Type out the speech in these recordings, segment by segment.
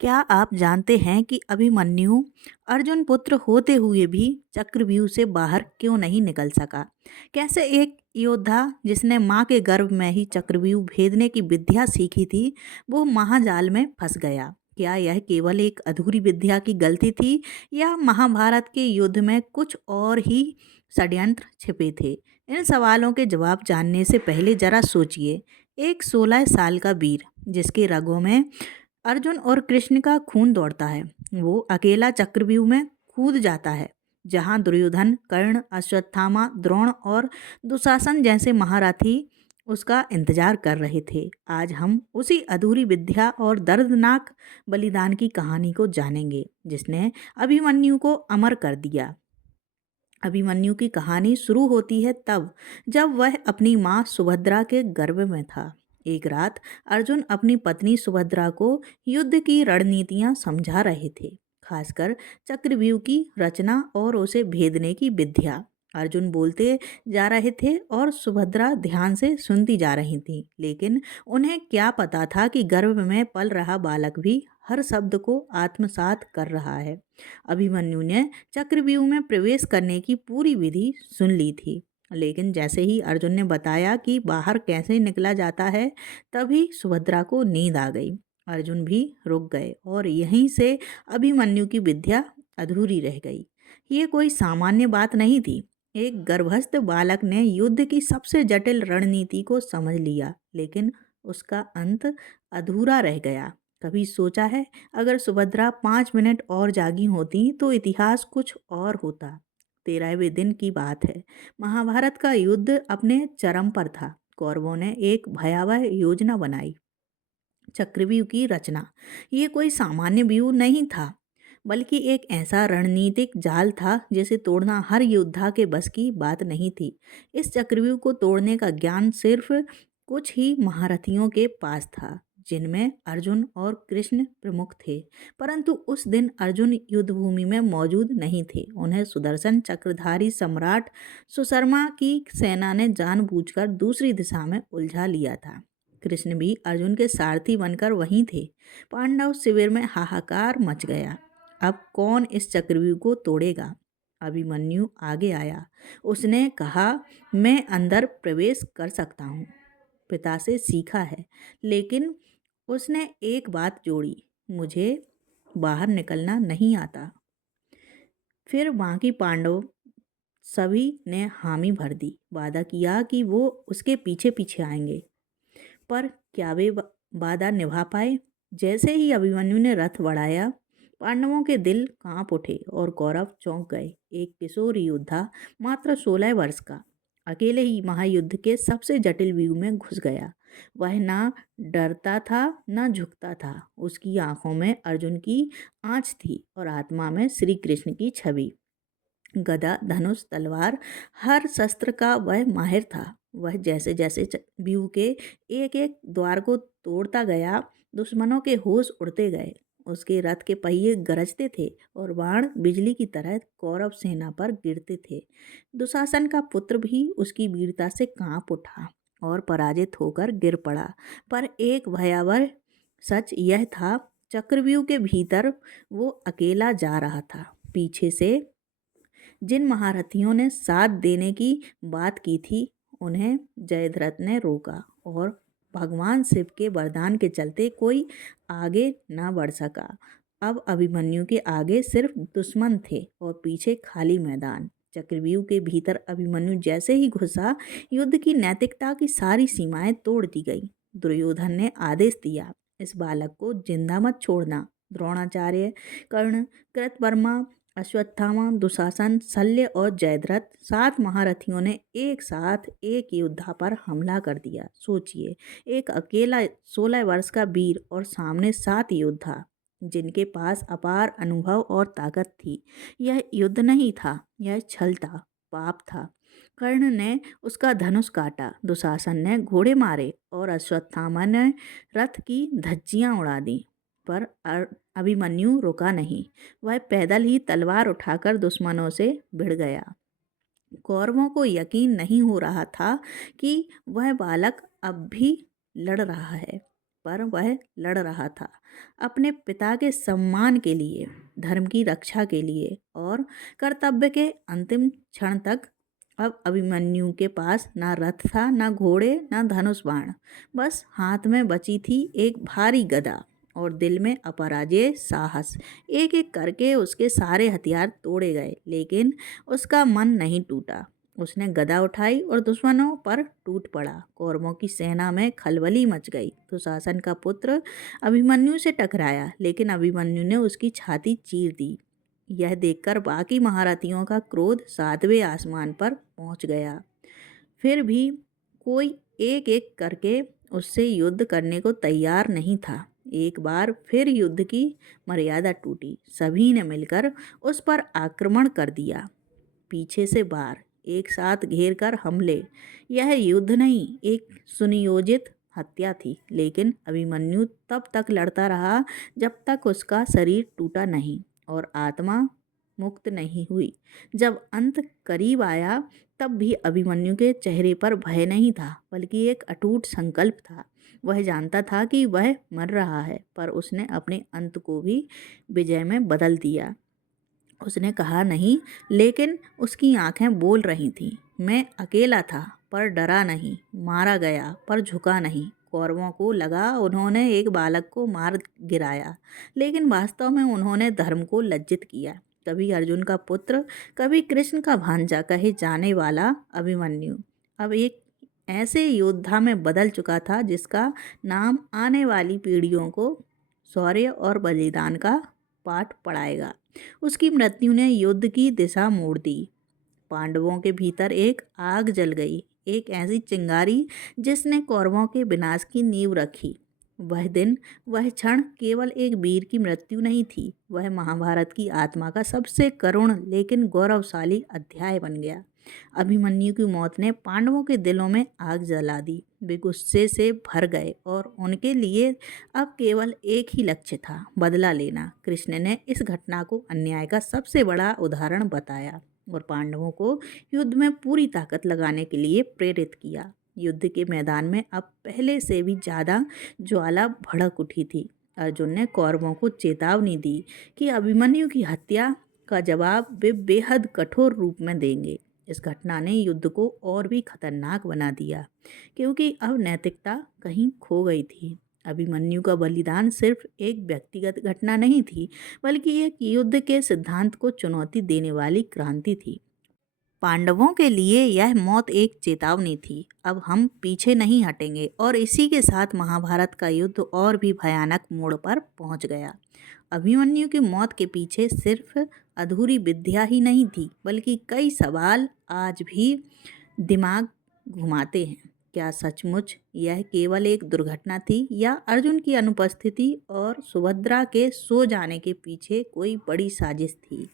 क्या आप जानते हैं कि अभिमन्यु अर्जुन पुत्र होते हुए भी चक्रव्यूह से बाहर क्यों नहीं निकल सका? कैसे एक योद्धा जिसने मां के गर्भ में ही चक्रव्यूह भेदने की विद्या सीखी थी, वो महाजाल में फंस गया? क्या यह केवल एक अधूरी विद्या की गलती थी या महाभारत के युद्ध में कुछ और ही षड्यंत्र छिपे थे? इन सवालों के जवाब जानने से पहले जरा सोचिए, एक 16 साल का वीर जिसके रगों में अर्जुन और कृष्ण का खून दौड़ता है, वो अकेला चक्रव्यूह में कूद जाता है जहां दुर्योधन, कर्ण, अश्वत्थामा, द्रोण और दुशासन जैसे महारथी उसका इंतजार कर रहे थे। आज हम उसी अधूरी विद्या और दर्दनाक बलिदान की कहानी को जानेंगे जिसने अभिमन्यु को अमर कर दिया। अभिमन्यु की कहानी शुरू होती है तब जब वह अपनी मां सुभद्रा के गर्भ में था। एक रात अर्जुन अपनी पत्नी सुभद्रा को युद्ध की रणनीतियां समझा रहे थे, खासकर चक्रव्यूह की रचना और उसे भेदने की विद्या। अर्जुन बोलते जा रहे थे और सुभद्रा ध्यान से सुनती जा रही थी, लेकिन उन्हें क्या पता था कि गर्भ में पल रहा बालक भी हर शब्द को आत्मसात कर रहा है। अभिमन्यु ने चक्रव्यूह में प्रवेश करने की पूरी विधि सुन ली थी, लेकिन जैसे ही अर्जुन ने बताया कि बाहर कैसे निकला जाता है, तभी सुभद्रा को नींद आ गई। अर्जुन भी रुक गए और यहीं से अभिमन्यु की विद्या अधूरी रह गई। ये कोई सामान्य बात नहीं थी। एक गर्भस्थ बालक ने युद्ध की सबसे जटिल रणनीति को समझ लिया, लेकिन उसका अंत अधूरा रह गया। कभी सोचा है, अगर सुभद्रा 5 मिनट और जागी होती तो इतिहास कुछ और होता। 13वें दिन की बात है। महाभारत का युद्ध अपने चरम पर था। कौरवों ने एक भयावह योजना बनाई, चक्रव्यूह की रचना। ये कोई सामान्य व्यूह नहीं था, बल्कि एक ऐसा रणनीतिक जाल था जिसे तोड़ना हर योद्धा के बस की बात नहीं थी। इस चक्रव्यूह को तोड़ने का ज्ञान सिर्फ कुछ ही महारथियों के पास था, जिनमें अर्जुन और कृष्ण प्रमुख थे। परंतु उस दिन अर्जुन युद्धभूमि में मौजूद नहीं थे। उन्हें सुदर्शन चक्रधारी सम्राट सुशर्मा की सेना ने जानबूझकर दूसरी दिशा में उलझा लिया था। कृष्ण भी अर्जुन के सारथी बनकर वहीं थे। पांडव शिविर में हाहाकार मच गया। अब कौन इस चक्रव्यूह को तोड़ेगा? अभिमन्यु आगे आया। उसने कहा, मैं अंदर प्रवेश कर सकता हूँ, पिता से सीखा है। लेकिन उसने एक बात जोड़ी, मुझे बाहर निकलना नहीं आता। फिर बाकी पांडव सभी ने हामी भर दी, वादा किया कि वो उसके पीछे पीछे आएंगे। पर क्या वे वादा निभा पाए? जैसे ही अभिमन्यु ने रथ बढ़ाया, पांडवों के दिल कांप उठे और कौरव चौंक गए। एक किशोर योद्धा, मात्र 16 वर्ष का, अकेले ही महायुद्ध के सबसे जटिल व्यूह में घुस गया। वह ना डरता था ना झुकता था। उसकी आंखों में अर्जुन की आँच थी और आत्मा में श्री कृष्ण की छवि। गदा, धनुष, तलवार, हर शस्त्र का वह माहिर था। वह जैसे जैसे व्यूह के एक एक द्वार को तोड़ता गया, दुश्मनों के होश उड़ते गए। उसके रथ के पहिए गरजते थे और बाण बिजली की तरह कौरव सेना पर गिरते थे। दुशासन का पुत्र भी उसकी वीरता से कांप उठा और पराजित होकर गिर पड़ा। पर एक भयावह सच यह था, चक्रव्यूह के भीतर वो अकेला जा रहा था। पीछे से जिन महारथियों ने साथ देने की बात की थी, उन्हें जयद्रथ ने रोका और भगवान शिव के वरदान के चलते कोई आगे ना बढ़ सका। अब अभिमन्यु के आगे सिर्फ दुश्मन थे और पीछे खाली मैदान। चक्रव्यूह के भीतर अभिमन्यु जैसे ही घुसा, युद्ध की नैतिकता की सारी सीमाएं तोड़ दी गई। दुर्योधन ने आदेश दिया, इस बालक को जिंदा मत छोड़ना। द्रोणाचार्य, कर्ण, कृतवर्मा, अश्वत्थामा, दुशासन, शल्य और जयद्रथ, 7 महारथियों ने एक साथ एक योद्धा पर हमला कर दिया। सोचिए, एक अकेला 16 वर्ष का वीर और सामने 7 योद्धा जिनके पास अपार अनुभव और ताकत थी। यह युद्ध नहीं था, यह छल था, पाप था। कर्ण ने उसका धनुष काटा, दुशासन ने घोड़े मारे और अश्वत्थामा ने रथ की धज्जियां उड़ा दी। पर अभिमन्यु रुका नहीं। वह पैदल ही तलवार उठाकर दुश्मनों से भिड़ गया। कौरवों को यकीन नहीं हो रहा था कि वह बालक अब भी लड़ रहा है, पर वह लड़ रहा था। अपने पिता के सम्मान के लिए, धर्म की रक्षा के लिए और कर्तव्य के अंतिम क्षण तक। अब अभिमन्यु के पास ना रथ था, ना घोड़े, ना धनुष बाण। बस हाथ में बची थी एक भारी गदा और दिल में अपराजेय साहस। एक एक करके उसके सारे हथियार तोड़े गए, लेकिन उसका मन नहीं टूटा। उसने गदा उठाई और दुश्मनों पर टूट पड़ा। कौरवों की सेना में खलबली मच गई। दुशासन का पुत्र अभिमन्यु से टकराया, लेकिन अभिमन्यु ने उसकी छाती चीर दी। यह देखकर बाकी महारथियों का क्रोध सातवें आसमान पर पहुंच गया। फिर भी कोई एक एक करके उससे युद्ध करने को तैयार नहीं था। एक बार फिर युद्ध की मर्यादा टूटी। सभी ने मिलकर उस पर आक्रमण कर दिया। पीछे से वार, एक साथ घेर कर हमले। यह युद्ध नहीं, एक सुनियोजित हत्या थी। लेकिन अभिमन्यु तब तक लड़ता रहा जब तक उसका शरीर टूटा नहीं और आत्मा मुक्त नहीं हुई। जब अंत करीब आया तब भी अभिमन्यु के चेहरे पर भय नहीं था, बल्कि एक अटूट संकल्प था। वह जानता था कि वह मर रहा है, पर उसने अपने अंत को भी विजय में बदल दिया। उसने कहा नहीं, लेकिन उसकी आंखें बोल रही थीं। मैं अकेला था पर डरा नहीं, मारा गया पर झुका नहीं। कौरवों को लगा उन्होंने एक बालक को मार गिराया, लेकिन वास्तव में उन्होंने धर्म को लज्जित किया। कभी अर्जुन का पुत्र, कभी कृष्ण का भांजा कहे जाने वाला अभिमन्यु अब एक ऐसे योद्धा में बदल चुका था जिसका नाम आने वाली पीढ़ियों को शौर्य और बलिदान का पाठ पढ़ाएगा। उसकी मृत्यु ने युद्ध की दिशा मोड़ दी। पांडवों के भीतर एक आग जल गई, एक ऐसी चिंगारी जिसने कौरवों के विनाश की नींव रखी। वह दिन, वह क्षण केवल एक वीर की मृत्यु नहीं थी, वह महाभारत की आत्मा का सबसे करुण लेकिन गौरवशाली अध्याय बन गया। अभिमन्यु की मौत ने पांडवों के दिलों में आग जला दी। वे गुस्से से भर गए और उनके लिए अब केवल एक ही लक्ष्य था, बदला लेना। कृष्ण ने इस घटना को अन्याय का सबसे बड़ा उदाहरण बताया और पांडवों को युद्ध में पूरी ताकत लगाने के लिए प्रेरित किया। युद्ध के मैदान में अब पहले से भी ज़्यादा ज्वाला भड़क उठी थी। अर्जुन ने कौरवों को चेतावनी दी कि अभिमन्यु की हत्या का जवाब वे बेहद कठोर रूप में देंगे। इस घटना ने युद्ध को और भी खतरनाक बना दिया, क्योंकि अब नैतिकता कहीं खो गई थी। अभिमन्यु का बलिदान सिर्फ एक व्यक्तिगत घटना नहीं थी, बल्कि एक युद्ध के सिद्धांत को चुनौती देने वाली क्रांति थी। पांडवों के लिए यह मौत एक चेतावनी थी, अब हम पीछे नहीं हटेंगे। और इसी के साथ महाभारत का युद्ध और भी भयानक मोड़ पर पहुंच गया। अभिमन्यु की मौत के पीछे सिर्फ अधूरी विद्या ही नहीं थी, बल्कि कई सवाल आज भी दिमाग घुमाते हैं। क्या सचमुच यह केवल एक दुर्घटना थी, या अर्जुन की अनुपस्थिति और सुभद्रा के सो जाने के पीछे कोई बड़ी साजिश थी?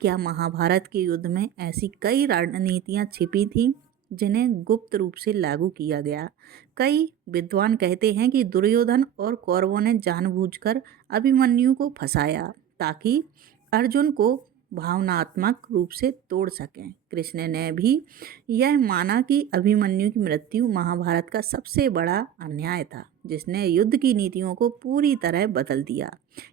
क्या महाभारत के युद्ध में ऐसी कई रणनीतियाँ छिपी थीं जिन्हें गुप्त रूप से लागू किया गया? कई विद्वान कहते हैं कि दुर्योधन और कौरवों ने जानबूझकर अभिमन्यु को फंसाया ताकि अर्जुन को भावनात्मक रूप से तोड़ सकें। कृष्ण ने भी यह माना कि अभिमन्यु की मृत्यु महाभारत का सबसे बड़ा अन्याय था, जिसने युद्ध की नीतियों को पूरी तरह बदल दिया।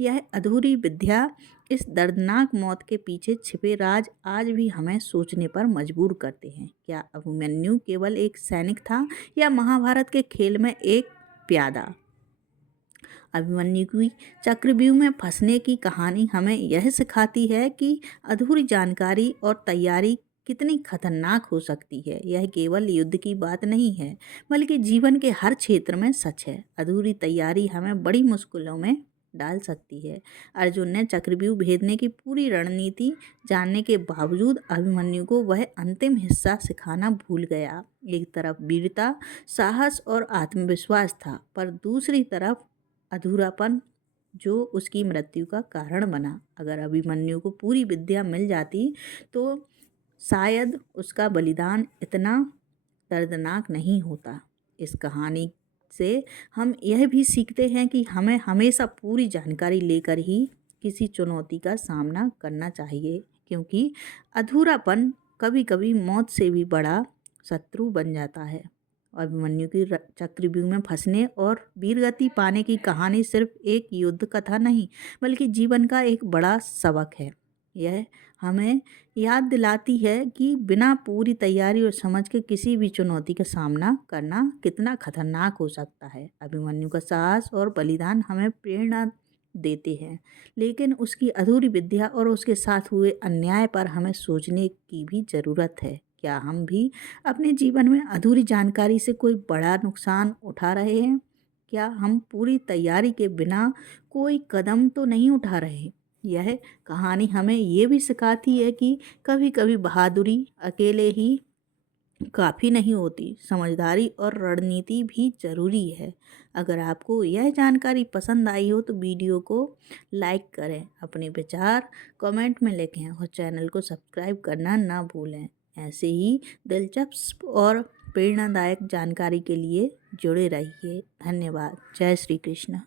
यह अधूरी विद्या, इस दर्दनाक मौत के पीछे छिपे राज आज भी हमें सोचने पर मजबूर करते हैं। क्या अभिमन्यु केवल एक सैनिक था, या महाभारत के खेल में एक प्यादा? अभिमन्यु की चक्रव्यूह में फंसने की कहानी हमें यह सिखाती है कि अधूरी जानकारी और तैयारी कितनी खतरनाक हो सकती है। यह केवल युद्ध की बात नहीं है, बल्कि जीवन के हर क्षेत्र में सच है। अधूरी तैयारी हमें बड़ी मुश्किलों में डाल सकती है। अर्जुन ने चक्रव्यूह भेदने की पूरी रणनीति जानने के बावजूद अभिमन्यु को वह अंतिम हिस्सा सिखाना भूल गया। एक तरफ वीरता, साहस और आत्मविश्वास था, पर दूसरी तरफ अधूरापन, जो उसकी मृत्यु का कारण बना। अगर अभिमन्यु को पूरी विद्या मिल जाती तो शायद उसका बलिदान इतना दर्दनाक नहीं होता। इस कहानी से हम यह भी सीखते हैं कि हमें हमेशा पूरी जानकारी लेकर ही किसी चुनौती का सामना करना चाहिए, क्योंकि अधूरापन कभी कभी मौत से भी बड़ा शत्रु बन जाता है। अभिमन्यु की चक्रव्यूह में फंसने और वीरगति पाने की कहानी सिर्फ एक युद्ध कथा नहीं बल्कि जीवन का एक बड़ा सबक है। यह हमें याद दिलाती है कि बिना पूरी तैयारी और समझ के किसी भी चुनौती का सामना करना कितना खतरनाक हो सकता है। अभिमन्यु का साहस और बलिदान हमें प्रेरणा देते हैं, लेकिन उसकी अधूरी विद्या और उसके साथ हुए अन्याय पर हमें सोचने की भी ज़रूरत है। क्या हम भी अपने जीवन में अधूरी जानकारी से कोई बड़ा नुकसान उठा रहे हैं? क्या हम पूरी तैयारी के बिना कोई कदम तो नहीं उठा रहे? यह कहानी हमें ये भी सिखाती है कि कभी कभी बहादुरी अकेले ही काफ़ी नहीं होती, समझदारी और रणनीति भी ज़रूरी है। अगर आपको यह जानकारी पसंद आई हो तो वीडियो को लाइक करें, अपने विचार कमेंट में लिखें और चैनल को सब्सक्राइब करना ना भूलें। ऐसे ही दिलचस्प और प्रेरणादायक जानकारी के लिए जुड़े रहिए। धन्यवाद। जय श्री कृष्ण।